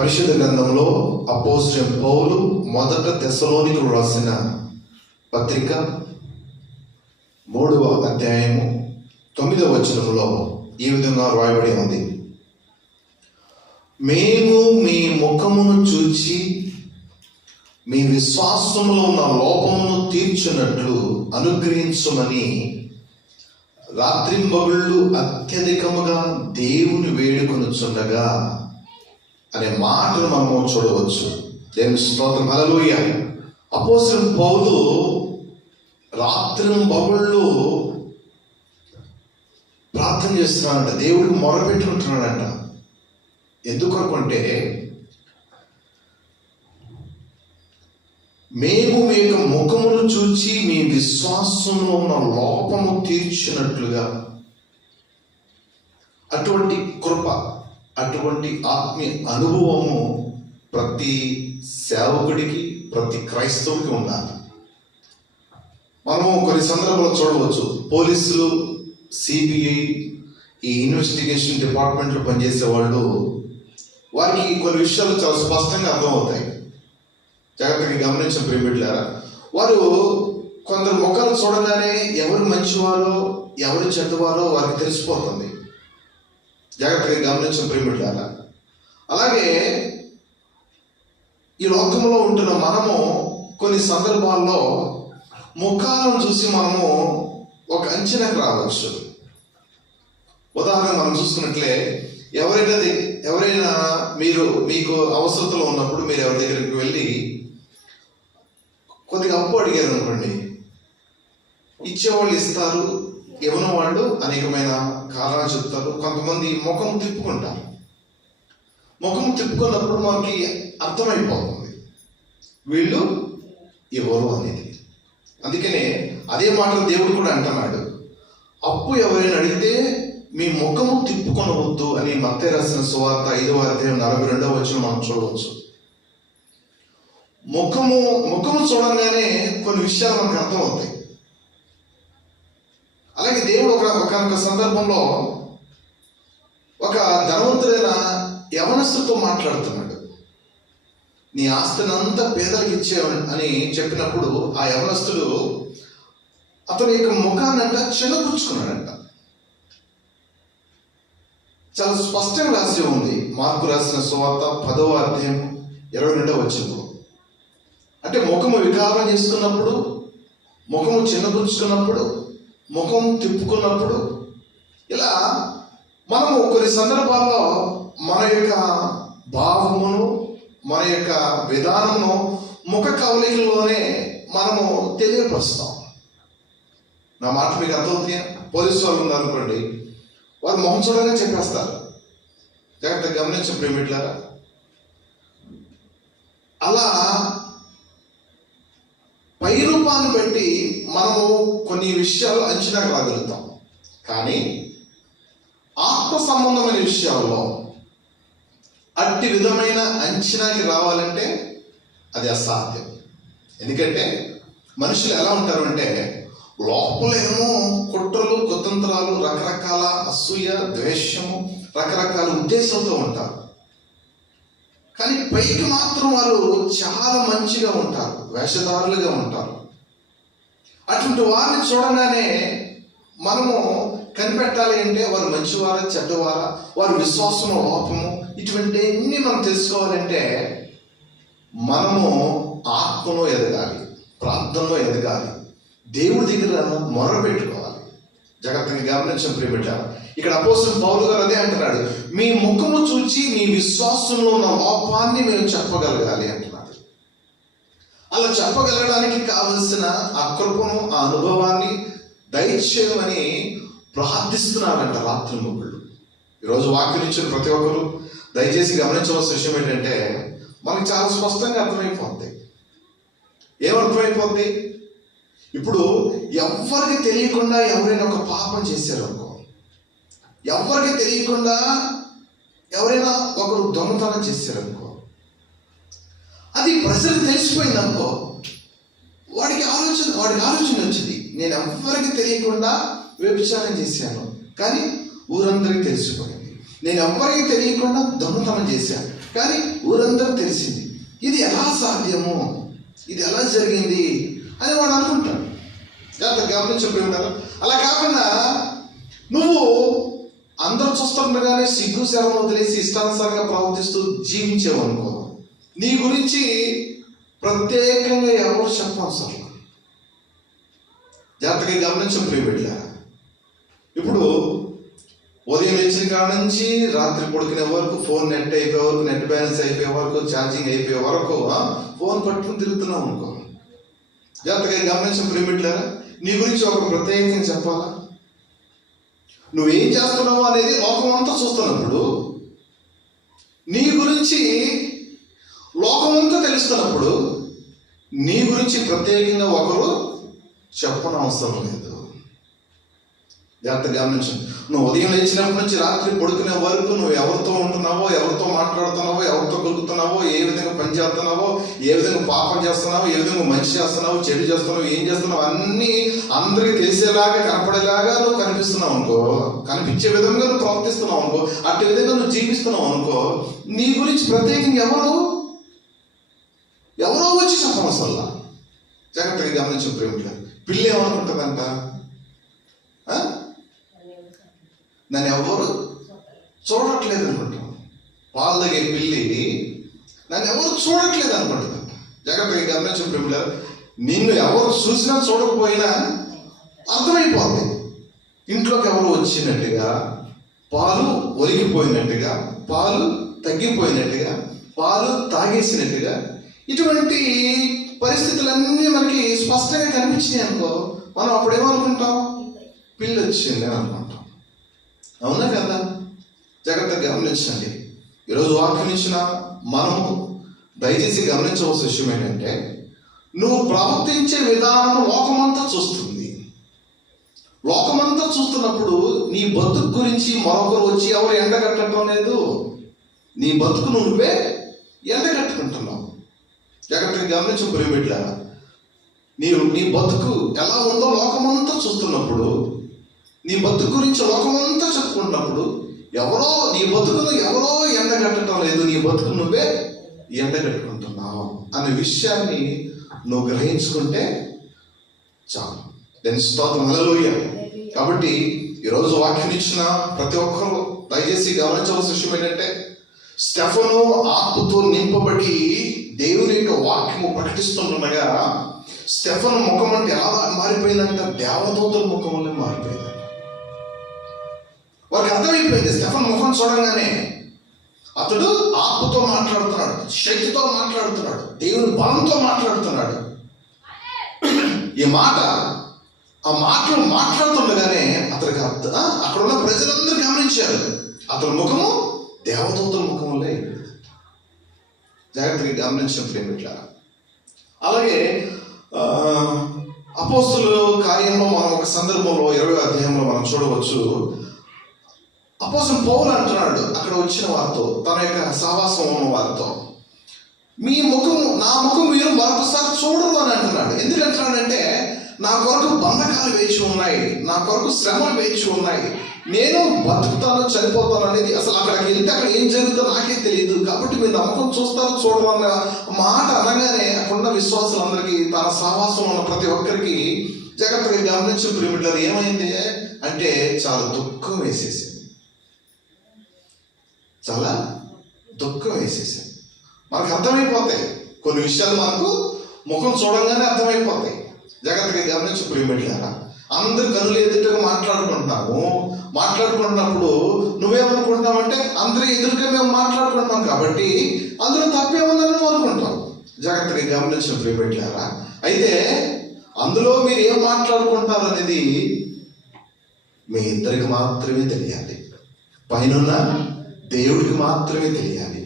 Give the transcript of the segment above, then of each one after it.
పరిశుద్ధ గ్రంథంలో అపోస్తలుడైన పౌలు మొదట తెస్సలోనికీయులకు రాసిన పత్రిక 3వ అధ్యాయము 9వ వచనంలో ఈ విధంగా రాయబడి ఉంది. మేము మీ ముఖమును చూచి మీ విశ్వాసములో ఉన్న లోపమును తీర్చున్నట్లు అనుగ్రహించమని రాత్రింబగళ్ళు అత్యధికముగా దేవుని వేడుకొనుచుండగా అనే మాటలు మనము చూడవచ్చు. దేవుని స్తోత్రం, హల్లెలూయా. అపోస్తలుడైన పౌలు రాత్రింబగళ్ళు ప్రార్థన చేస్తున్నాడంట, దేవుడికి మొరపెట్టుకుంటున్నాడంట. ఎందుకంటే మేము మీ యొక్క ముఖమును చూచి మీ విశ్వాసంలో ఉన్న లోపము తీర్చినట్లుగా, అటువంటి కృప, అటువంటి ఆత్మీయ అనుభవము ప్రతి సేవకుడికి, ప్రతి క్రైస్తవుడికి ఉండాలి. మనము కొన్ని సందర్భాల్లో చూడవచ్చు, పోలీసులు, సిబిఐ, ఈ ఇన్వెస్టిగేషన్ డిపార్ట్మెంట్లో పనిచేసే వాళ్ళు, వారికి కొన్ని విషయాలు చాలా స్పష్టంగా అర్థమవుతాయి. జాగ్రత్తగా గమనించిన ప్రియబిడ్డలారా, వారు కొందరు ముఖాలు చూడగానే ఎవరు మంచివారో ఎవరు చెడ్డవారో వారికి తెలిసిపోతుంది. జాగ్రత్తగా గమనించిన ప్రియబిడ్డలారా, అలాగే ఈ లోకంలో ఉంటున్న మనము కొన్ని సందర్భాల్లో ముఖాలను చూసి మనము ఒక అంచనాకు రావచ్చు. ఉదాహరణ మనం చూసుకున్నట్లే, ఎవరైనా మీకు అవసరతలో ఉన్నప్పుడు మీరు ఎవరి దగ్గరికి వెళ్ళి కొద్దిగా అప్పు అడిగారు అనుకోండి, ఇచ్చేవాళ్ళు ఇస్తారు, ఇవ్వని వాళ్ళు అనేకమైన కారణాలు చెప్తారు. కొంతమంది ముఖం తిప్పుకుంటారు. ముఖం తిప్పుకున్నప్పుడు మనకి అర్థమైపోతుంది వీళ్ళు ఎవరు అనేది. అందుకనే అదే మాటలు దేవుడు కూడా అంటున్నాడు, అప్పు ఎవరైనా అడిగితే మీ ముఖము తిప్పుకొనవద్దు అని మత్తయి రాసిన సువార్త 5వ అధ్యాయం 42వ వచనం మనం చూడవచ్చు. ముఖము చూడగానే కొన్ని విషయాలు మనకు అర్థమవుతాయి. అలాగే దేవుడు ఒక సందర్భంలో ఒక ధనవంతుడైన యవనస్తుతో మాట్లాడుతున్నాడు. నీ ఆస్తిని అంతా పేదలకు ఇచ్చేవని అని చెప్పినప్పుడు ఆ యవనస్తుడు అతని యొక్క ముఖాన్నంట చిన్నపుచ్చుకున్నాడంట. చాలా స్పష్టంగా రాసి ఉంది మార్కు రాసిన సువార్త 10వ అధ్యాయం 22వ వచనంలో. అంటే ముఖము వికారం చేసుకున్నప్పుడు, ముఖము చిన్నపుచ్చుకున్నప్పుడు, ముఖం తిప్పుకున్నప్పుడు, ఇలా మనము కొన్ని సందర్భాల్లో మన యొక్క భావమును, మన యొక్క విధానమును ముఖ కవలికల్లోనే మనము తెలియపరుస్తాం. నా మాట మీకు అర్థమవుతాయా? పోలీసు వాళ్ళు ఉన్నారు అనుకోండి, వారు మొహం చూడగానే చెప్పేస్తారు. జాగ్రత్తగా గమనించే ప్రియమిట్లారా, అలా పై రూపాన్ని బట్టి మనము కొన్ని విషయాలు అంచనాకు రాగలుగుతాం. కానీ ఆత్మ సంబంధమైన విషయాల్లో అట్టి విధమైన అంచనాకి రావాలంటే అది అసాధ్యం. ఎందుకంటే మనుషులు ఎలా ఉంటారు అంటే, లోపలేమో కుట్రలు, కుతంత్రాలు, రకరకాల అసూయ, ద్వేషము, రకరకాల ఉద్దేశంతో ఉంటారు. కానీ పైకి మాత్రం వారు చాలా మంచిగా ఉంటారు, వేషధారులుగా ఉంటారు. అటువంటి వారిని చూడగానే మనము కనిపెట్టాలి అంటే వారు మంచివారా చెడ్డవారా, వారి విశ్వాసము లోపము, ఇటువంటివన్నీ మనం తెలుసుకోవాలంటే మనము ఆత్మలో ఎదగాలి, ప్రార్థనలో ఎదగాలి, దేవుడి దగ్గర మొర పెట్టుకోవాలి. జాగ్రత్తగా గమనించిన ప్రియబిడ్డలారా, ఇక్కడ అపోస్తలుడైన పౌలు గారు అదే అంటున్నాడు, మీ ముఖము చూచి మీ విశ్వాసంలో ఉన్న లోపాన్ని మేము చెప్పగలగాలి అంటున్నాడు. అలా చెప్పగలగడానికి కావలసిన ఆ కృపను, ఆ అనుభవాన్ని దయచేయమని ప్రార్థిస్తున్నారంట రాత్రింబగళ్ళు. ఈరోజు వాక్యం ఇచ్చిన ప్రతి ఒక్కరు దయచేసి గమనించవలసిన విషయం ఏంటంటే, మనకి చాలా స్పష్టంగా అర్థమైపోతుంది. ఏమర్థమైపోతుంది? ఇప్పుడు ఎవరికి తెలియకుండా ఎవరైనా ఒక పాపం చేశారు అనుకో, ఎవరికి తెలియకుండా ఎవరైనా ఒకరు దొంగతనం చేశారనుకో, అది ప్రజలకు తెలిసిపోయింది అనుకో, వాడికి ఆలోచన వచ్చింది, నేను ఎవరికి తెలియకుండా వ్యభిచారం చేశాను, కానీ ఊరందరికీ తెలిసిపోయింది. నేను ఎవరికి తెలియకుండా దొంగతనం చేశాను, కానీ ఊరందరూ తెలిసింది. ఇది ఎలా సాధ్యము, ఇది ఎలా జరిగింది అని వాడు అనుకుంటాడు. జాగ్రత్త గమనించబడి అలా కాకుండా నువ్వు అందరూ చూస్తుండగానే సిగ్గు శరం వదిలేసి ఇష్టానుసారంగా ప్రవర్తిస్తూ జీవించావు అనుకో, నీ గురించి ప్రత్యేకంగా ఎవరు చెప్పవసరం. జాగ్రత్తగా గమనించబడి పెట్టారా. ఇప్పుడు ఉదయం లేచిన కాడ నుంచి రాత్రి పడుకునే వరకు ఫోన్ నెట్ అయిపోయే వరకు, నెట్ బ్యాలెన్స్ అయిపోయే వరకు, ఛార్జింగ్ అయిపోయే వరకు ఫోన్ పట్టుకుని తిరుగుతున్నావు అనుకో. జాగ్రత్తగా గమనించబడి పెట్టారా. నీ గురించి ఒక ప్రత్యేకంగా చెప్పాలా. నువ్వేం చేస్తున్నావు అనేది లోకమంతా చూస్తున్నప్పుడు, నీ గురించి లోకమంతా తెలుస్తున్నప్పుడు, నీ గురించి ప్రత్యేకంగా ఒకరు చెప్పనవసరం లేదు. జాగ్రత్తగా గమనించండి. నువ్వు ఉదయం లేచినప్పటి నుంచి రాత్రి పడుకునే వరకు నువ్వు ఎవరితో ఉంటున్నావో, ఎవరితో మాట్లాడుతున్నావో, ఎవరితో కలుగుతున్నావో, ఏ విధంగా పని చేస్తున్నావో, ఏ విధంగా పాపం చేస్తున్నావో, ఏ విధంగా మంచి చేస్తున్నావో, చెడు చేస్తున్నావు, ఏం చేస్తున్నావు అన్నీ అందరికీ తెలిసేలాగా కనపడేలాగా నువ్వు కనిపిస్తున్నావు అనుకో, కనిపించే విధంగా నువ్వు ప్రవర్తిస్తున్నావు అనుకో, అట్టి విధంగా నువ్వు జీవిస్తున్నావు అనుకో, నీ గురించి ప్రత్యేకంగా ఎవరో వచ్చి చెప్పనవసరంలా. జాగ్రత్తగా గమనించు ప్రేమికులు. పిల్లి ఏమనుకుంటుందంట, నన్ను ఎవరు చూడట్లేదు అనుకుంటాం. పాలు తాగే పిల్లి నన్ను ఎవరు చూడట్లేదు అనుకుంటుందంట. జాగ్రత్తగా గమనించు ప్రేమికులు. నిన్ను ఎవరు చూసినా చూడకపోయినా అర్థమైపోతుంది. ఇంట్లోకి ఎవరు వచ్చినట్టుగా, పాలు ఒలిగిపోయినట్టుగా, పాలు తగ్గిపోయినట్టుగా, పాలు తాగేసినట్టుగా, ఇటువంటి పరిస్థితులన్నీ మనకి స్పష్టంగా కనిపించినాయి అనుకో, మనం అప్పుడేమనుకుంటాం, పిల్లి వచ్చింది అని అనుకుంటాం. అవునా కదా. జాగ్రత్తగా గమనించండి. ఈరోజు వాక్యం ఇచ్చిన మనము దయచేసి గమనించవలసిన విషయం ఏంటంటే, నువ్వు ప్రవర్తించే విధానం లోకమంతా చూస్తుంది. లోకమంతా చూస్తున్నప్పుడు నీ బతుకు గురించి మరొకరు వచ్చి ఎవరు ఎండగట్టడం లేదు. నీ బతుకు నువ్వే ఎండగట్టుకుంటున్నావు. జాగ్రత్తగా గమనించు ప్రేమిట్లా. నీ బతుకు ఎలా ఉందో లోకమంతా చూస్తున్నప్పుడు, నీ బతుకు గురించి లోకమంతా చెప్పుకుంటున్నప్పుడు, నీ బతుకును ఎవరో ఎండగట్టడం లేదు, నీ బతుకు నువ్వే ఎండగట్టుకుంటున్నావు అనే విషయాన్ని నువ్వు గ్రహించుకుంటే చాలు. దాని స్తోత్రం, హల్లెలూయా. కాబట్టి ఈరోజు వాక్యం ఇచ్చిన ప్రతి ఒక్కరూ దయచేసి గమనించవలసిన విషయం ఏంటంటే, స్టెఫను ఆత్మతో నింపబడి దేవుని యొక్క వాక్యము ప్రకటిస్తుండగా స్టెఫను ముఖం అంటే ఎలా మారిపోయిందంట, దేవదూతల ముఖం వల్లే మారిపోయిందంట. వారికి అర్థమైపోయింది. స్టెఫన్ ముఖం చూడంగానే అతడు ఆత్మతో మాట్లాడుతున్నాడు, శక్తితో మాట్లాడుతున్నాడు, దేవుని బలంతో మాట్లాడుతున్నాడు. ఆ మాటలు మాట్లాడుతుండగానే అతనికి అక్కడ ఉన్న ప్రజలందరూ గమనించారు, అతని ముఖము దేవదూతల ముఖం వల్లే అయిపోయింది. జాగ్రత్తగా గమనించినప్పుడు ఏమిట్లా. అలాగే అపోస్తుల కార్యంలో మనం ఒక సందర్భంలో 20వ అధ్యాయంలో మనం చూడవచ్చు. అపోస్తలుడు పౌలు అంటున్నాడు అక్కడ వచ్చిన వారితో, తన యొక్క సహవాసం ఉన్న వారితో, నా ముఖం మీరు మరొకసారి చూడరు అని అంటున్నాడు. ఎందుకంటున్నాడంటే, నా కొరకు బంధకాలు వేచి ఉన్నాయి, నా కొరకు శ్రమలు వేచి ఉన్నాయి, నేను బతుకుతాను చనిపోతాను అనేది అసలు అక్కడికి వెళ్తే అక్కడ ఏం జరుగుతుందో నాకే తెలియదు, కాబట్టి మీరు నమ్మకం చూస్తారు చూడరు అన్న మాట అనగానే అక్కడున్న విశ్వాసులందరికీ, తన సహవాసం ఉన్న ప్రతి ఒక్కరికి జాగ్రత్తగా గమనించిన ప్రేమికులు ఏమైంది అంటే చాలా దుఃఖం వేసేసింది. చాలా దుఃఖం వేసేసింది. మనకు అర్థమైపోతాయి కొన్ని విషయాలు, మనకు ముఖం చూడంగానే అర్థమైపోతాయి. జాగ్రత్తగా గమనించి ప్రేమికులారా, అందరు కనులు ఎదుటగా మాట్లాడుకుంటున్నప్పుడు నువ్వేమనుకుంటున్నావంటే అందరి ఎదురుగా మేము మాట్లాడుకుంటున్నాం కాబట్టి అందులో తప్పేముందని నువ్వు అనుకుంటావు. జాగ్రత్తగా గమనించిన ప్రేమికులారా, అయితే అందులో మీరు ఏం మాట్లాడుకుంటారు అనేది మీ ఇద్దరికి మాత్రమే తెలియాలి, పైన దేవుడికి మాత్రమే తెలియాలి.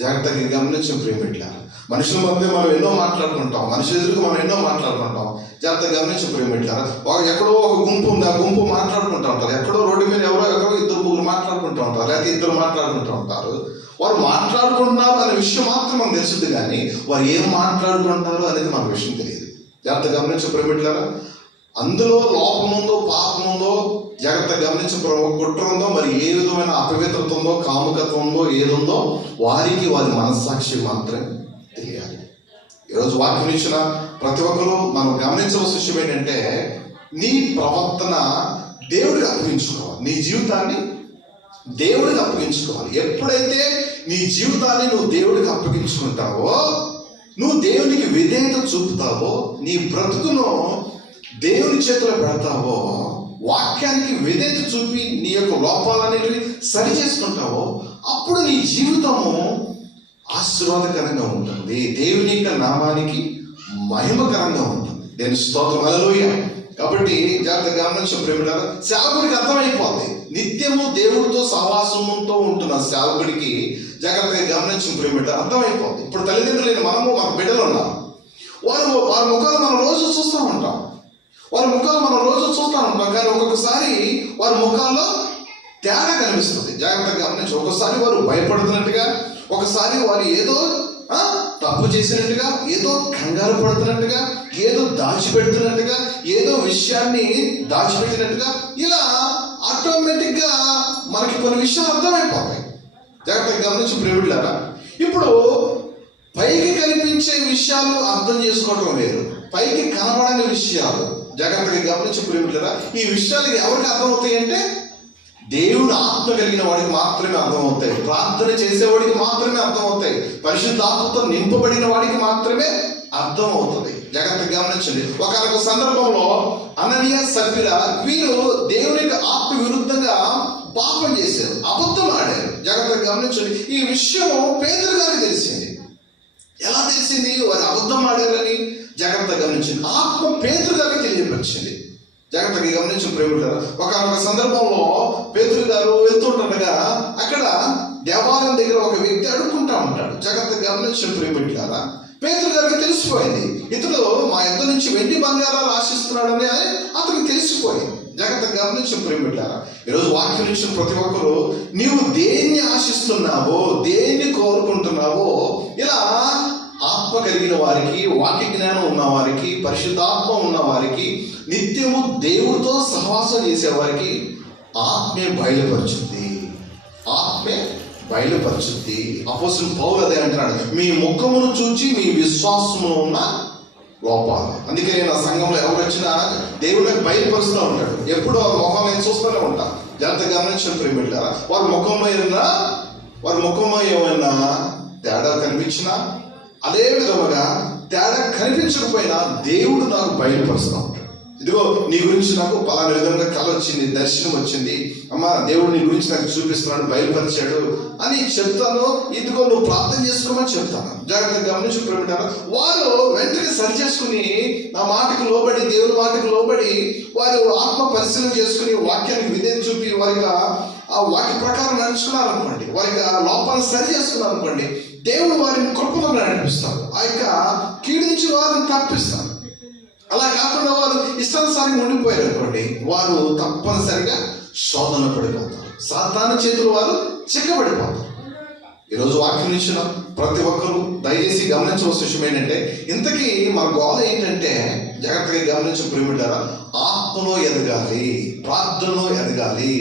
జాగ్రత్తగా గమనించిన ప్రేమికులారా, మనుషుల మధ్య మనం ఎన్నో మాట్లాడుకుంటాం, మనుషుల ఎదురుగా మనం ఎన్నో మాట్లాడుకుంటాం. జాగ్రత్తగా గమనించిన ప్రేమికులారా, ఎక్కడో ఒక గుంపు ఉంది, ఆ గుంపు మాట్లాడుకుంటూ ఉంటారు. ఎక్కడో రోడ్డు మీద ఎవరో 2-3 మాట్లాడుకుంటూ ఉంటారు, లేకపోతే 2 మాట్లాడుకుంటూ ఉంటారు. వారు మాట్లాడుకుంటున్నారు అనే విషయం మాత్రం మనకు తెలుస్తుంది, కానీ వారు ఏం మాట్లాడుకుంటారు అనేది మన విషయం తెలియదు. జాగ్రత్తగా గమనించిన ప్రేమికులారా, అందులో లోపముందో పాపముందో జాగ్రత్తగా గమనించి కుట్ర ఉందో, మరి ఏ విధమైన అపవిత్రత ఉందో, కాముకత్వం ఉందో, ఏదుందో వారికి వారి మనస్సాక్షి మాత్రమే తెలియాలి. ఈరోజు వాక్యం ఇచ్చిన ప్రతి ఒక్కరూ మనం గమనించవలసిన విషయం ఏంటంటే, నీ ప్రవర్తన దేవుడికి అప్పగించుకోవాలి. నీ జీవితాన్ని దేవుడికి అప్పగించుకోవాలి. ఎప్పుడైతే నీ జీవితాన్ని నువ్వు దేవుడికి అప్పగించుకుంటావో, నువ్వు దేవునికి విధేయత చూపుతావో, నీ బ్రతుకును దేవుని చేతిలో పెడతావో, వాక్యానికి విధేయత చూపి నీ యొక్క లోపాలనేవి సరి చేసుకుంటావో, అప్పుడు నీ జీవితము ఆశీర్వాదకరంగా ఉంటుంది. దేవుని యొక్క నామానికి మహిమకరంగా ఉంటుంది. దేని స్తోత్రం, హల్లెలూయా. కాబట్టి జాగ్రత్తగా గమనించిన ప్రేమిలారా, సేవకుడికి అర్థమైపోద్ది. నిత్యము దేవుడితో సహవాసంతో ఉంటున్న సేవకుడికి జాగ్రత్తగా గమనించిన ప్రేమిలారా అర్థమైపోద్ది. ఇప్పుడు తల్లిదండ్రులైన మనము మన బిడ్డలు ఉన్నాం. వారి ముఖాలు మనం రోజు చూస్తూ ఉంటాం. కానీ ఒక్కొక్కసారి వారి ముఖాల్లో తేడా కనిపిస్తుంది. జాగ్రత్తగా గమనించి, ఒకసారి వారు భయపడుతున్నట్టుగా, ఒకసారి వారు ఏదో తప్పు చేసినట్టుగా, ఏదో కంగారు పడుతున్నట్టుగా, ఏదో దాచిపెడుతున్నట్టుగా, ఏదో విషయాన్ని దాచిపెట్టినట్టుగా, ఇలా ఆటోమేటిక్ గా మనకి కొన్ని విషయాలు అర్థమైపోతాయి. జాగ్రత్తగా గమనించి ప్రేమిళ్ళారా, ఇప్పుడు పైకి కనిపించే విషయాలు అర్థం చేసుకోవటం వేరు, పైకి కనబడని విషయాలు. జాగ్రత్తగా గమనించి ప్రేమిళ్ళారా, ఈ విషయాలు ఎవరికి అర్థమవుతాయి అంటే దేవుడు ఆత్మ కలిగిన వాడికి మాత్రమే అర్థమవుతాయి. ప్రార్థన చేసేవాడికి మాత్రమే అర్థమవుతాయి. పరిశుద్ధ ఆత్మతో నింపబడిన వాడికి మాత్రమే అర్థమవుతుంది. జాగ్రత్తగా గమనించండి. ఒక సందర్భంలో అననీయ సఫీరా వీరు దేవునికి ఆత్మ విరుద్ధంగా పాపం చేశారు, అబద్ధం ఆడారు. జాగ్రత్తగా గమనించండి. ఈ విషయం పేతురు గారికి తెలిసింది. ఎలా తెలిసింది? వారు అబద్ధం ఆడారని జాగ్రత్తగా గమనించింది. ఆత్మ పేతురు గారికి తెలియపరిచింది. జాగ్రత్తగా గమనించిన ప్రేమిటారా, ఒక సందర్భంలో పేతురు గారు వెళ్తుండగా అక్కడ దేవాలయం దగ్గర ఒక వ్యక్తి అడుక్కుంటా ఉంటాడు. జాగ్రత్తగా గమనించిన ప్రేమిటారా, పేతురు గారికి తెలిసిపోయింది, ఇతడు మా ఇద్దరు నుంచి వెండి బంగారాలు ఆశిస్తున్నాడని అతనికి తెలిసిపోయింది. జాగ్రత్తగా గమనించిన ప్రేమిటారా, ఈరోజు వాక్యం ఇచ్చిన ప్రతి ఒక్కరు నీవు దేన్ని ఆశిస్తున్నావో, దేన్ని కోరుకుంటున్నావో, ఇలా ఆత్మ కలిగిన వారికి, వాక్య జ్ఞానం ఉన్న వారికి, పరిశుద్ధాత్మ ఉన్న వారికి, నిత్యము దేవుడితో సహవాసం చేసేవారికి ఆత్మే బయలుపరుచుద్ది. అపోస్తలుడు పౌలు అదే అంటున్నాడు, మీ ముఖమును చూచి మీ విశ్వాసములో ఉన్న లోపాలు. అందుకే నా సంఘంలో ఎవరు వచ్చినా దేవుడికి బయలుపరుస్తూ ఉంటాడు. ఎప్పుడు వారి ముఖం నేను చూస్తూనే ఉంటా. జాగ్రత్తగా గమనించిన ప్రేమిళ్ళారా, వారి ముఖంలో ఏమైనా తేడా కనిపించినా, అదే విధముగా తేడా కనిపించకపోయినా దేవుడు నాకు బయలుపరుస్తూ ఉంటాడు. ఇదిగో నీ గురించి నాకు పలానా విధంగా కళ వచ్చింది, దర్శనం వచ్చింది, అమ్మా దేవుడు నీ గురించి నాకు చూపిస్తున్నాడు, బయలుపరిచాడు అని చెప్తాను. ఇదిగో నువ్వు ప్రార్థన చేసుకోమని చెప్తాను. జాగ్రత్తగా గమనించి ప్రేమిటారు, వారు వెంటనే సరి చేసుకుని నా మాటకు లోబడి, దేవుని మాటకు లోబడి వారు ఆత్మ పరిశీలన చేసుకుని వాక్యానికి విధేయత చూపి వారికి ఆ వాక్య ప్రకారం నడుచుకున్నారు అనుకోండి, వారికి ఆ లోపాలను సరి చేసుకున్నారు అనుకోండి, దేవుడు వారిని కృపలో నడిపిస్తారు. ఆ యొక్క కీడు నుంచి వారిని తప్పిస్తారు. అలా కాకుండా వారు ఇష్టానుసారంగా ఉండిపోయారు అనుకోండి, వారు తప్పనిసరిగా శోధన పడిపోతారు, సాతాను చేతులు వారు చిక్కబడిపోతారు. ఈరోజు వాక్యం ఇచ్చిన ప్రతి ఒక్కరూ దయచేసి గమనించవలసిన విషయం ఏంటంటే, ఇంతకీ మన గోల ఏంటంటే, జాగ్రత్తగా గమనించిన ప్రేమిటారా, ఆత్మలో ఎదగాలి, ప్రార్థనలో ఎదగాలి.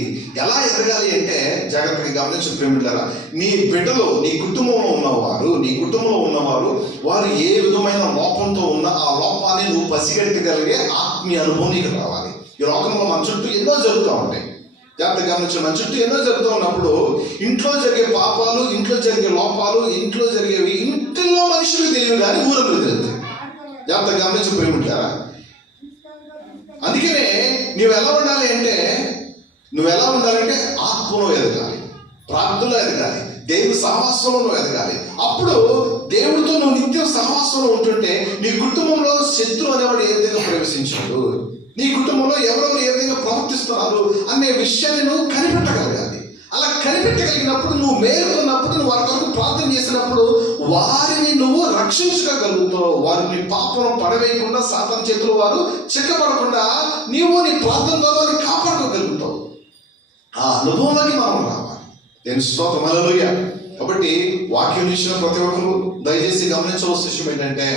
ఎలా ఎదగాలి అంటే, జాగ్రత్తగా గమనించిన ప్రేమిటారా, నీ బిడ్డలు, నీ కుటుంబంలో ఉన్నవారు వారు ఏ విధమైన లోపంతో ఉన్నా ఆ లోపాన్ని నువ్వు పసిగట్టగలిగే ఆత్మీయ అనుభవం నీకు రావాలి. ఈ లోకంలో మన చుట్టూ ఎన్నో జరుగుతూ ఉంటాయి. జాగ్రత్తగా గమనించిన మన చుట్టూ ఎన్నో జరుగుతూ ఉన్నప్పుడు ఇంట్లో జరిగే పాపాలు, ఇంట్లో జరిగే లోపాలు, ఇంట్లో జరిగేవి ఇంట్లో మనుషులకు తెలియదు కానీ ఊరికి తెలుస్తాయి. జాగ్రత్తగా గమనించి ప్రేమిటారా, అందుకనే నువ్వు ఎలా ఉండాలంటే ఆత్మలో ఎదగాలి, ప్రార్థనలో ఎదగాలి, దేవుని సహవాసంలో నువ్వు ఎదగాలి. అప్పుడు దేవుడితో నువ్వు నిత్యం సహవాసంలో ఉంటుంటే నీ కుటుంబంలో శత్రువు అనేవాడు ఏ విధంగా ప్రవేశించాడు, నీ కుటుంబంలో ఎవరెవరు ఏ విధంగా ప్రవర్తిస్తున్నారు అనే విషయాన్ని నువ్వు కనిపెట్టగలగాలి. అలా కనిపెట్టగలిగినప్పుడు, నువ్వు మేలుకున్నప్పుడు, నువ్వు వారి కొరకు ప్రార్థన చేసినప్పుడు వారిని నువ్వు రక్షించుకోగలుగుతావు. వారిని పాపం పడవేయకుండా, సాతాను చేతులు వారు చిక్కబడకుండా నీవు నీ ప్రార్థన ద్వారా కాపాడుకోగలుగుతావు. ఆ అనుభవంలోకి మనం రావాలి. నేను స్తోత్రం, హల్లెలూయా. కాబట్టి వాక్యం ఇచ్చిన ప్రతి ఒక్కరు దయచేసి గమనించవలసిన విషయం ఏంటంటే,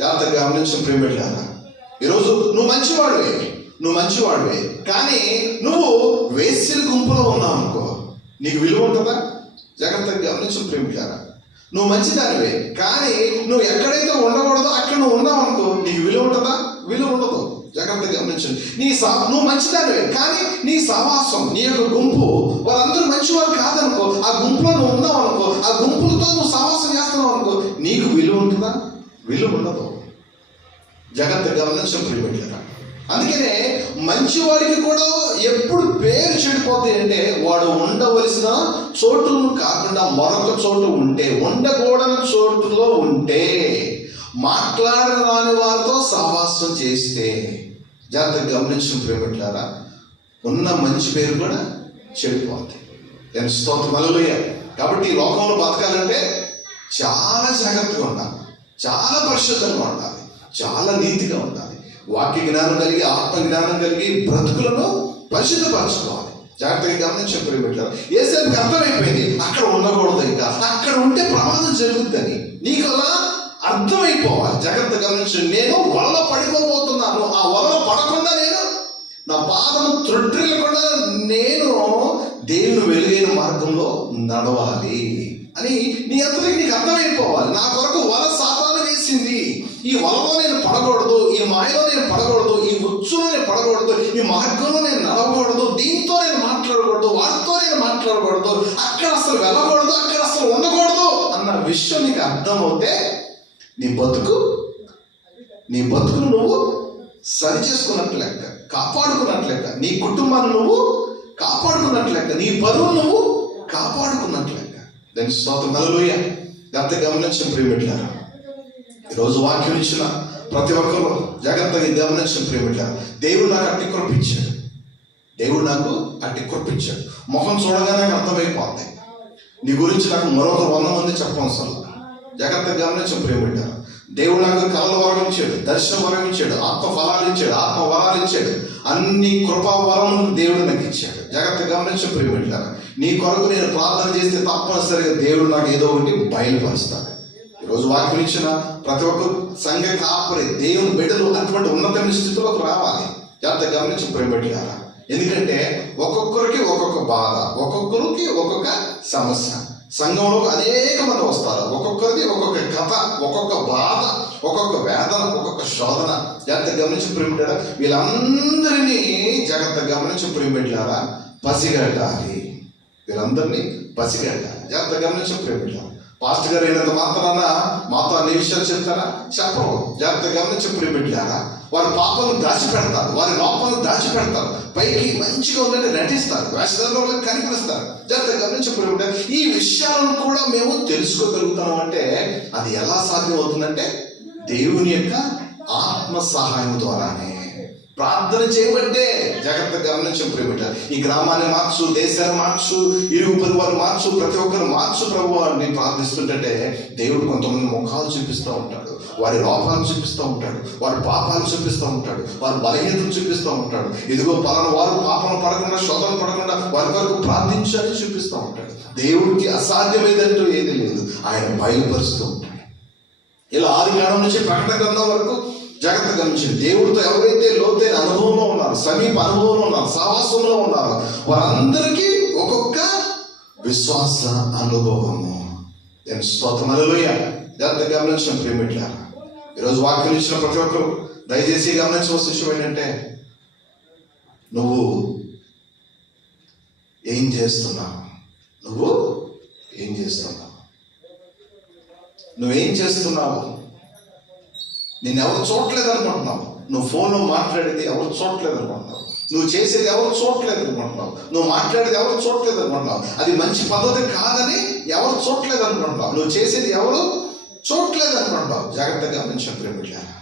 జాగ్రత్తగా గమనించిన ప్రేమికులారా, ఈరోజు నువ్వు మంచివాడివే, నువ్వు మంచివాడివే, కానీ నువ్వు వేశ్యల గుంపులో ఉన్నావు అనుకో, నీకు విలువ ఉంటుందా? జాగ్రత్తగా గమనించు ప్రేమికులారా. నువ్వు మంచిదానివే, కానీ నువ్వు ఎక్కడైతే ఉండకూడదో అక్కడ నువ్వు ఉన్నావు అనుకో, నీకు విలువ ఉంటుందా? విలువ ఉండదు. జాగ్రత్తగా గమనించండి. నువ్వు మంచిదానివే, కానీ నీ సహవాసం, నీ యొక్క గుంపు వాళ్ళందరూ మంచివారు కాదనుకో, ఆ గుంపులో నువ్వు ఉన్నావు అనుకో, ఆ గుంపులతో నువ్వు సహవాసం చేస్తున్నావు అనుకో, నీకు విలువ ఉంటుందా? విలువ ఉండదు. జాగ్రత్తగా గమనించడం ప్రియమిట్లారా. అందుకనే మంచివాడికి కూడా ఎప్పుడు పేరు చెడిపోతాయి అంటే, వాడు ఉండవలసిన చోటును కాకుండా మరొక చోటు ఉంటే, ఉండకూడని చోటులో ఉంటే, మాట్లాడరాని వారితో సహవాసం చేస్తే, జాగ్రత్తగా గమనించిన ప్రియమిట్లారా, ఉన్న మంచి పేరు కూడా చెడిపోతాయి. నేను స్తోత్రం హల్లెలూయా. కాబట్టి ఈ లోకంలో బతకాలంటే చాలా జాగ్రత్తగా ఉండాలి, చాలా పరిశుద్ధంగా ఉండాలి, చాలా నీతిగా ఉండాలి, వాక్య జ్ఞానం కలిగి ఆత్మ జ్ఞానం కలిగి బ్రతుకులను పరిశుద్ధపరచుకోవాలి. జాగ్రత్తగా గమనించిన ప్రియమిట్లారా, యేసుకి అర్థమైపోయింది అక్కడ ఉండకూడదు, ఇంకా అక్కడ ఉంటే ప్రమాదం జరుగుతుందని. నీకు అలా అర్థమైపోవాలి. జాగ్రత్తగా గమనించండి. నేను వల్ల పడిపోబోతున్నాను, ఆ వల్ల పడకుండా నేను నా పాదము త్రొట్టిల్లకుండా నేను దేవుని వెలుగైన మార్గంలో నడవాలి అని నీ అంతటికి నీకు అర్థమైపోవాలి. నా కొరకు వల సాతాను వేసింది, ఈ వలలో నేను పడకూడదు, ఈ మాయలో నేను పడకూడదు, ఈ ఉచ్చులో నేను పడకూడదు, ఈ మార్గంలో నేను నడవకూడదు, దీంతో నేను మాట్లాడకూడదు, వాటితో నేను మాట్లాడకూడదు, అక్కడ అసలు వెళ్ళకూడదు, అక్కడ అసలు ఉండకూడదు అన్న విషయం నీకు అర్థమవుతే నీ బతుకును నువ్వు సరి చేసుకున్నట్లు లెక్క, కాపాడుకున్నట్లు లెక్క, నీ కుటుంబాన్ని నువ్వు కాపాడుకున్నట్లు లెక్క, నీ పరువు నువ్వు కాపాడుకున్నట్లు లెక్క. దాని స్తోత్రం హల్లెలూయా. జాగ్రత్త గమనించిన ప్రియమిట్లారా, ఈరోజు వాక్యం ఇచ్చిన ప్రతి ఒక్కరు జాగ్రత్తగా గమనించిన ప్రియమిట్లారా, దేవుడు నాకు అట్టి కృపించాడు, దేవుడు నాకు అట్టి కృపించాడు. ముఖం చూడగానే నాకు అర్థమైపోతాయి. నీ గురించి నాకు మరొక 100 మంది చెప్పవసరం. జాగ్రత్తగా గమనించిన ప్రియమిట్లారా, దేవుడు నాకు కళల వరం ఇచ్చాడు, దర్శన వరం ఇచ్చాడు, ఆత్మ ఫలాలు ఇచ్చాడు, ఆత్మ వరాలు ఇచ్చాడు, అన్ని కృపా వరములు దేవుడు నాకు ఇచ్చాడు. జాగ్రత్తగా గమనించిన ప్రియమిట్లారా, నీ కొరకు నేను ప్రార్థన చేస్తే తప్పనిసరిగా దేవుడు నాకు ఏదో ఒకటి బయలుపరుస్తాడు. ఈరోజు వాక్యం ఇచ్చిన ప్రతి ఒక్కరు సంఘ కాపరి దేవుని బిడ్డలు అటువంటి ఉన్నతమైన స్థితిలోకి రావాలి. జాగ్రత్తగా గమనించిన ప్రియమిట్లారా, ఎందుకంటే ఒక్కొక్కరికి ఒక్కొక్క బాధ, ఒక్కొక్కరికి ఒక్కొక్క సమస్య. సంఘంలో అనేక మంది వస్తారు, ఒక్కొక్కరిది ఒక్కొక్క కథ, ఒక్కొక్క బాధ, ఒక్కొక్క వేదన, ఒక్కొక్క శోధన. జాగ్రత్తగా గమనించిన ప్రియమిట్లారా, వీళ్ళందరినీ జాగ్రత్తగా గమనించిన ప్రియమిట్లారా పసిగట్టాలి, వీళ్ళందరినీ పసిగట్టాలి. జాగ్రత్తగా గమనించిన ప్రియమిట్లారా, పాస్టర్ గారు అయినంత మాత్రాన మాతో అన్ని విషయాలు చెప్తారా? చెప్పరు. జాగ్రత్తగా గమనించిన ప్రియమిట్లారా, వారి పాపను దాచిపెడతారు, వారి లోపాలను దాచిపెడతారు, పైకి మంచిగా ఉందని నటిస్తారు, వేషధారణలో కనిపిస్తారు. జాగ్రత్తగా గమనించిన ప్రియమిట్లారా, ఈ విషయాలను కూడా మేము తెలుసుకోగలుగుతాం అంటే అది ఎలా సాధ్యం అవుతుందంటే దేవుని యొక్క ఆత్మ సహాయం ద్వారానే. ప్రార్థన చేయబట్టే. జాగ్రత్తగా గమనించిన ప్రియమిట్లారా, ఈ గ్రామాన్ని మార్చు, దేశాన్ని మార్చు, ఇరుగు పొరుగు వారు మార్చు, ప్రతి ఒక్కరు మార్చు ప్రభు అని ప్రార్థిస్తుంటే దేవుడు కొంతమంది ముఖాలు చూపిస్తూ ఉంటాడు, వారి లోపాలను చూపిస్తూ ఉంటాడు, వారి పాపాలు చూపిస్తూ ఉంటాడు, వారి బలహీనతలు చూపిస్తూ ఉంటాడు. ఇదిగో పలానా వారు పాపం పడకుండా, శోధన పడకుండా వారి వరకు ప్రార్థించాలని చూపిస్తూ ఉంటాడు. దేవుడికి అసాధ్యమైనట్టు ఏది లేదు, ఆయన బయలుపరుస్తూ ఉంటాడు. ఇలా ఆదికాండం నుంచి ప్రకటన గ్రంథం వరకు జాగ్రత్తగా గమనించండి. దేవుడితో ఎవరైతే లోతైన అనుభవంలో ఉన్నారు, సమీప అనుభవంలో ఉన్నారు, సహవాసంలో ఉన్నారు, వారందరికీ ఒక్కొక్క విశ్వాస అనుభవము. నేను స్తోత్రం హల్లెలూయా. జాగ్రత్తగా గమనించిన ప్రియమిట్లారా, ఈరోజు వాక్యం ఇచ్చిన ప్రతి ఒక్కరు దయచేసి గమనించవలసిన విషయం ఏంటంటే, నువ్వు ఏం చేస్తున్నావు? నువ్వేం చేస్తున్నావు? నేను ఎవరు చూడలేదు అనుకుంటున్నావు. నువ్వు ఫోన్లో మాట్లాడేది ఎవరు చూడలేదు అనుకుంటున్నావు, నువ్వు చేసేది ఎవరు చూడలేదు అనుకుంటున్నావు, నువ్వు మాట్లాడేది ఎవరు చూడలేదు అనుకుంటున్నావు, అది మంచి పద్ధతి కాదని ఎవరు చూడలేదు అనుకుంటున్నావు, నువ్వు చేసేది ఎవరు చూడలేదు అనుకుంటున్నావు. జాగ్రత్తగా గమనించిన ప్రియమిట్లారా,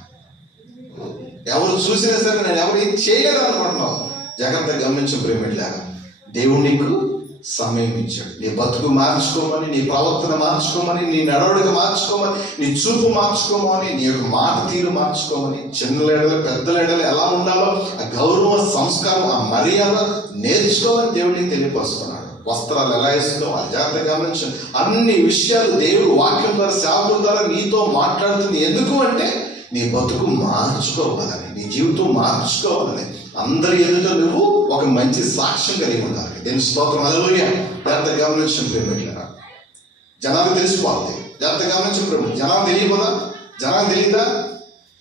ఎవరు చూసినా సరే నేను ఎవరు ఏం చేయలేదు అనుకుంటున్నావు. జాగ్రత్తగా గమనించిన ప్రియమిట్లారా, దేవుడు నీకు సమయం ఇచ్చాడు. నీ బతుకు మార్చుకోమని, నీ ప్రవర్తన మార్చుకోమని, నీ నడవడిక మార్చుకోమని, నీ చూపు మార్చుకోమని, నీ యొక్క మాట తీరు మార్చుకోమని, చిన్నలేడలు పెద్దలేడలు ఎలా ఉండాలో ఆ గౌరవ సంస్కారం, ఆ మర్యాద నేర్చుకోమని దేవుడిని తెలియపరుస్తున్నాడు. వస్త్రాలు ఎలా వేసుకోవాలి జాగ్రత్తగా గమనించండి. అన్ని విషయాలు దేవుడు వాక్యం ద్వారా, సేవకుల ద్వారా నీతో మాట్లాడుతుంది. ఎందుకు అంటే నీ బతుకు మార్చుకోవాలని, నీ జీవితం మార్చుకోవాలని, అందరి ఎదుట నువ్వు ఒక మంచి సాక్ష్యం కలిగి ఉండాలి. దీని స్తోత్రం. హల్లెలూయా. జాగ్రత్త గమనించిన ప్రేమికులారా, జనాలు తెలిసిపోతుంది. జాగ్రత్త గమనించిన ప్రేమ. జనాలు తెలియదా? జనాలు తెలియదా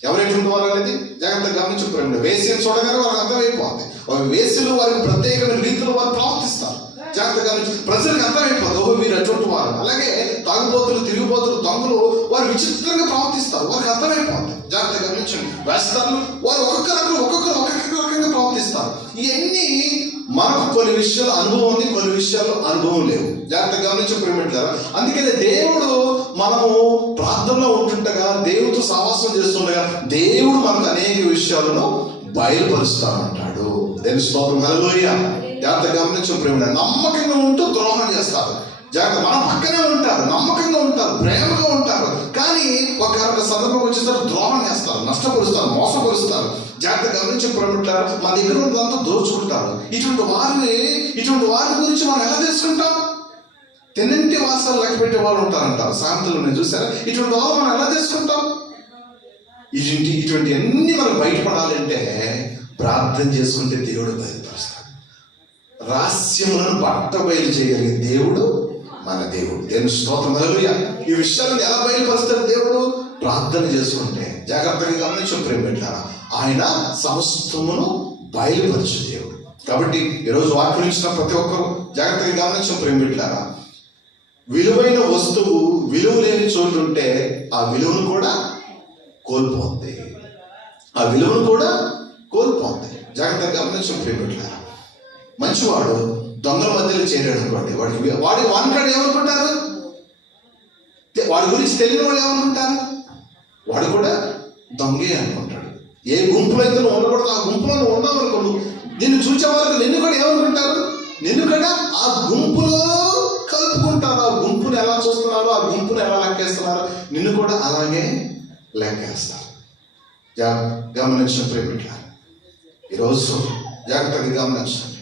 ఎవరెటువంటి వారు అనేది? జాగ్రత్త గమనించిన ప్రేమ. వేసిని చూడగానే వారికి అర్థమైపోతుంది. వేసులు వారికి ప్రత్యేకమైన రీతిలో వారు ప్రవర్తిస్తారు. జాగ్రత్త గమనించి ప్రజలకు అర్థమైపోతుంది, ఓహో వీరు అటువంటి వారు. అలాగే తాగుబోతులు, తిరుగుబోతులు, దొంగలు వారు విచిత్రంగా ప్రవర్తిస్తారు, వారికి అర్థమైపోతుంది. జాగ్రత్త గమనించండి. వేస్తారు వారు ఒక్కొక్కరు రకంగా ప్రవర్తిస్తారు. ఇవన్నీ మనకు కొన్ని విషయాలు అనుభవం ఉంది, కొన్ని విషయాలు అనుభవం లేవు. జాగ్రత్త గమనించి ప్రేమింటారా. అందుకనే దేవుడు మనము ప్రార్థనలో ఉంటుండగా, దేవుడితో సహవాసం చేస్తుండగా దేవుడు మనకు అనేక విషయాలను బయలుపరుస్తానంటాడు. దేని స్తోత్రం. హల్లెలూయా. జాగ్రత్త గమనించిన ప్రేమ. నమ్మకంగా ఉంటూ ద్రోహం చేస్తారు. జాగ్రత్త. మన పక్కనే ఉంటారు, నమ్మకంగా ఉంటారు, ప్రేమగా ఉంటారు, కానీ ఒక సందర్భం వచ్చేసరికి ద్రోహం చేస్తారు, నష్టపరుస్తారు, మోసపరుస్తారు. జాగ్రత్త గమనించిన ప్రేమిటారు. మన దగ్గర ఉన్నదంతా దోచుకుంటారు. ఇటువంటి వారి గురించి మనం ఎలా తెలుసుకుంటాం? తెన్నింటి వాసాలు లెక్క పెట్టే వాళ్ళు ఉంటారంటారు సామెతలు, నేను చూసారా? ఇటువంటి వాళ్ళు మనం ఎలా తెలుసుకుంటాం? ఇటువంటి అన్ని మనం బయటపడాలంటే ప్రార్థన చేసుకుంటే దేవుడు బయలుపరుస్తాడు. రహస్యములను బట్టబయలు చేయగలిగే దేవుడు మన దేవుడు. దేవుని స్తోత్రం. హల్లెలూయా. ఈ విషయాలను ఎలా బయలుపరుస్తాడు దేవుడు? ప్రార్థన చేసుకుంటే. జాగ్రత్తగా గమనించిన ప్రేమిటారా, ఆయన సమస్తమును బయలుపరచు దేవుడు. కాబట్టి ఈరోజు వాక్యం ఇచ్చిన ప్రతి ఒక్కరు జాగ్రత్తగా గమనించిన ప్రేమిటారా, విలువైన వస్తువు విలువ లేని చోటు ఉంటే ఆ విలువను కూడా కోల్పోతుంది. ఆ విలువను కూడా కోల్పోతుంది. జాగ్రత్తగా గమనించిన ప్రేమిటారా, మంచివాడు దొంగల మధ్యలో చేరాడు అనుకోండి, వాడి వాడికాడు ఏమనుకుంటారు? వాడి గురించి తెలియని వాళ్ళు ఏమనుకుంటారు? వాడు కూడా దొంగే అనుకుంటాడు. ఏ గుంపులో అయితే నువ్వు ఉండకూడదు ఆ గుంపులో నువ్వు ఉన్నావు అనుకో, నిన్ను చూసే వాళ్ళకి నిన్ను కూడా ఏమనుకుంటారు? నిన్ను కూడా ఆ గుంపులో కలుపుకుంటారు. ఆ గుంపును ఎలా చూస్తున్నారు, ఆ గుంపును ఎలా లెక్కేస్తున్నారు, నిన్ను కూడా అలాగే లెక్కేస్తారు. గమనించిన ప్రేమిట్లా, ఈరోజు జాగ్రత్తగా గమనించండి.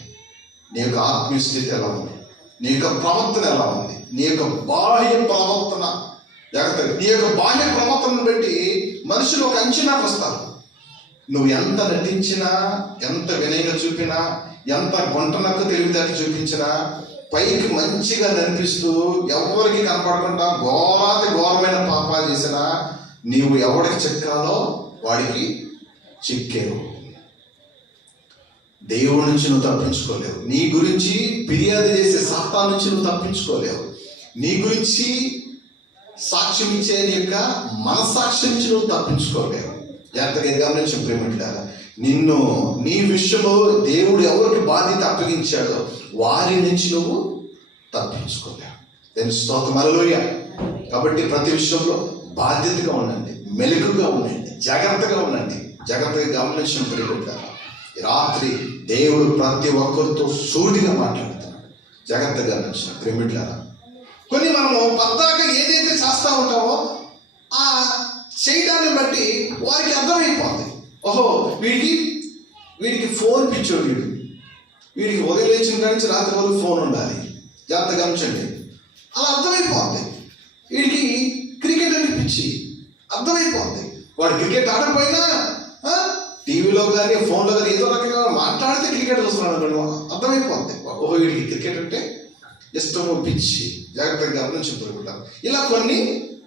నీ యొక్క ఆత్మీయ స్థితి ఎలా ఉంది, నీ యొక్క ప్రవర్తన ఎలా ఉంది, నీ యొక్క బాహ్య ప్రవర్తన. జాగ్రత్తగా నీ యొక్క బాహ్య ప్రవర్తనను బట్టి మనుషులు ఒక అంచనాకు వస్తారు. నువ్వు ఎంత నటించినా, ఎంత వినయంగా చూపినా, ఎంత గుంటనక్క తెలివితేట చూపించినా, పైకి మంచిగా కనిపిస్తూ ఎవరికి కనపడకుండా ఘోరమైన పాపాలు చేసినా, నీవు ఎవరికి చిక్కాలో వాడికి చిక్కేవు. దేవుడి నుంచి నువ్వు తప్పించుకోలేవు. నీ గురించి ఫిర్యాదు చేసే సాతాను నుంచి నువ్వు తప్పించుకోలేవు. నీ గురించి సాక్ష్యం ఇచ్చే నీ యొక్క మనసాక్ష్యం నుంచి నువ్వు తప్పించుకోలేవు. జాగ్రత్తగా గమనించిన ప్రేమిట్లారా, నిన్ను నీ విషయంలో దేవుడు ఎవరికి బాధ్యత అప్పగించాడో వారి నుంచి నువ్వు తప్పించుకోలేవు. దాని స్తోత్రం. హల్లెలూయా. కాబట్టి ప్రతి విషయంలో బాధ్యతగా ఉండండి, మెలకుగా ఉండండి, జాగ్రత్తగా ఉండండి. జాగ్రత్తగా గమనించిన ప్రేమిట్లారా, రాత్రి దేవుడు ప్రతి ఒక్కరితో సూటిగా మాట్లాడుతున్నాడు. జాగ్రత్తగా గమనించిన ప్రేమిట్లారా, కొన్ని మనము పద్దాక ఏదైతే చేస్తూ ఉంటామో ఆ చేయడాన్ని బట్టి వారికి అర్థమైపోతుంది. ఓహో వీడికి ఫోన్ పిచ్చోడు, వీడికి ఉదయం లేచిన కాడి నుంచి రాత్రి వరకు ఫోన్ ఉండాలి. జాగ్రత్తగా గమనించండి. అలా అర్థమైపోతుంది. వీడికి క్రికెట్ అంటే పిచ్చి అర్థమైపోతుంది. వాడు క్రికెట్ ఆడకపోయినా టీవీలో కానీ ఫోన్లో కానీ ఏదో రకంగా మాట్లాడితే క్రికెట్ చూస్తున్నాడు అర్థమైపోతుంది. ఓహో వీడికి క్రికెట్ అంటే ఇష్టము, పిచ్చి. జాగ్రత్తగా గమనించుకుంటారు. ఇలా కొన్ని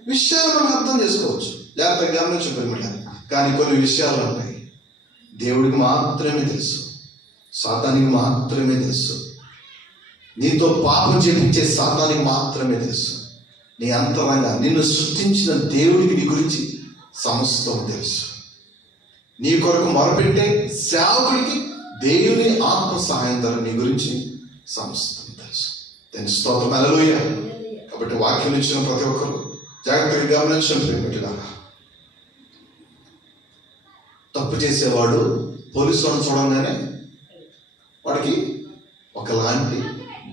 విషయాలు మనం అర్థం చేసుకోవచ్చు. జాగ్రత్తగా గమనించుకుంటారు. కానీ కొన్ని విషయాలు ఉంటాయి దేవుడికి మాత్రమే తెలుసు, సాతానికి మాత్రమే తెలుసు. నీతో పాపం చేపించే సాతానికి మాత్రమే తెలుసు. నీ అంతరంగా నిన్ను సృష్టించిన దేవుడికి నీ గురించి సమస్తం తెలుసు. నీ కొరకు మొరపెట్టే సేవకుడికి దేవుని ఆత్మ సహాయం ద్వారా నీ గురించి సమస్తం తెలుసు. దాని స్తోత్రం. హల్లెలూయా. కాబట్టి వాక్యం ఇచ్చిన ప్రతి ఒక్కరు జాగ్రత్తగా గమనించండి ప్రేమికులారా. తప్పు చేసేవాడు పోలీసు వాళ్ళని చూడంగానే వాడికి ఒకలాంటి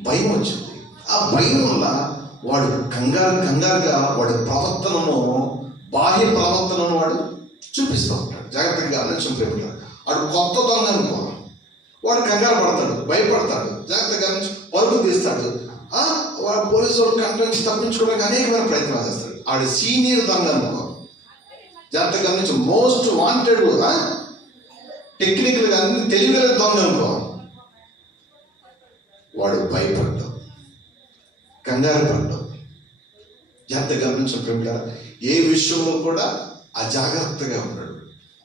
భయం వచ్చింది. ఆ భయం వల్ల వాడు కంగారుగా వాడి ప్రవర్తనను, బాహ్య ప్రవర్తనను వాడు చూపిస్తూ ఉంటాడు. జాగ్రత్తగా గమనించండి ప్రేమికులారా. వాడు కొత్త దొంగ అనుకో, వాడు కంగారు పడతాడు, భయపడతాడు, జాగ్రత్తగా గమనించి పరుగు తీస్తాడు. వాడు పోలీసు వాడు కంట నుంచి తప్పించుకోవడానికి అనేకమైన ప్రయత్నాలు చేస్తాడు. ఆడు సీనియర్ దొంగ అనుకో, జాగ్రత్తగా గమనించి మోస్ట్ వాంటెడ్ టెక్నికల్గా అన్ని తెలివిగా దొంగ అనుకో, వాడు భయపడ్డావు, కంగారు పడ్డావు. జాగ్రత్తగా గమనించకుండా ఏ విషయంలో కూడా అజాగ్రత్తగా ఉన్నాడు.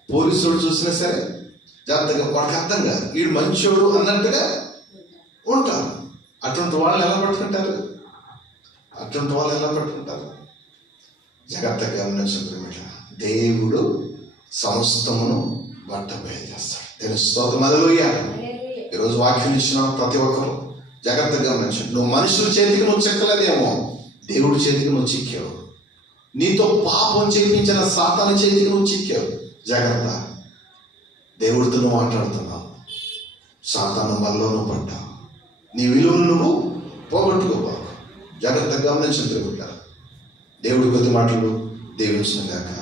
పోలీసులు చూసినా సరే జాగ్రత్తగా, వాడికి అర్థం కాదు వీడు మంచోడు అన్నట్టుగా ఉంటారు. అటువంటి వాళ్ళు ఎలా పట్టుకుంటారు? జాగ్రత్తగా గమనించకుండా దేవుడు సమస్తమును బట్టబయ చేస్తాడు. దేవుని స్తోత్రం. హల్లెలూయా. ఈరోజు వాక్యం ఇచ్చిన ప్రతి ఒక్కరు జాగ్రత్తగా గమనించండి. నువ్వు మనుషుల చేతికి నువ్వు చిక్కలేదేమో, దేవుడి చేతికి నువ్వు చిక్కావు. నీతో పాపం చేయించిన సాతాను చేతికి నువ్వు చిక్కావు. జాగ్రత్త. దేవుడితో నువ్వు మాట్లాడుతున్నావు, సాతాను వల్ల నువ్వు పడ్డావు. నీ విలువను నువ్వు పోగొట్టుకోవాలి. జాగ్రత్తగా గమనించండి. దేవుడి కొద్ది మాటలు దీవించును గాక.